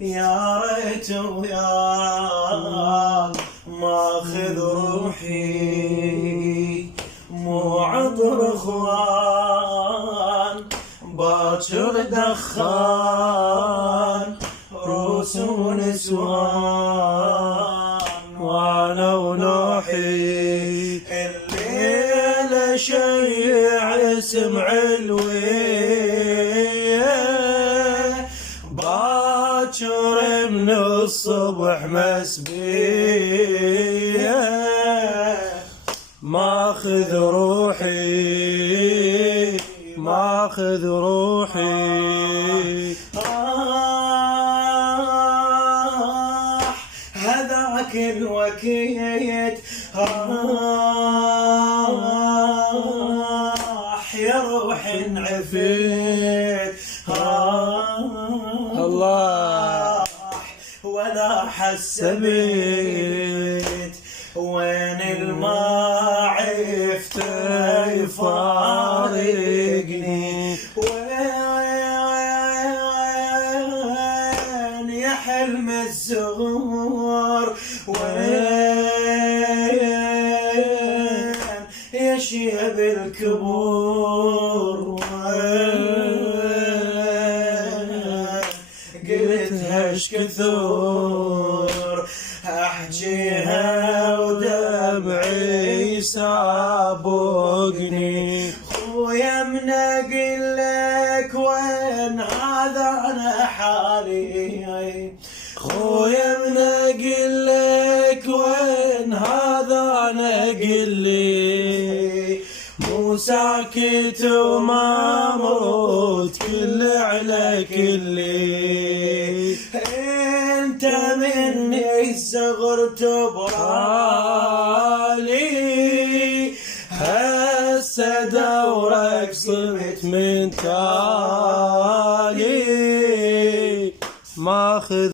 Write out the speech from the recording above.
يا ريت وياك ماخذ روحي، مو عطر اخوان باكر دخان، روس ونسوان وانا ونوحي. الليلة شيع اسم علوية، باكر من الصبح مسبية، ماخذ روحي ماخذ روحي. هذاك الوكيت يا روح انعفيت، الله ولا حسبت وين الماعف يفارقني، وين يا حلم الزهور، وين يا شيب الكبور، قلتها اش كثور احجيها ودمعي سابقني. خويا من اقلك وين هذا انا حالي، خويا من اقلك وين هذا انا قلي، مو ساكت وما مرد كل على كلي. انت مني صغرت برالي، هسه دورك صرت من تالي، ماخذ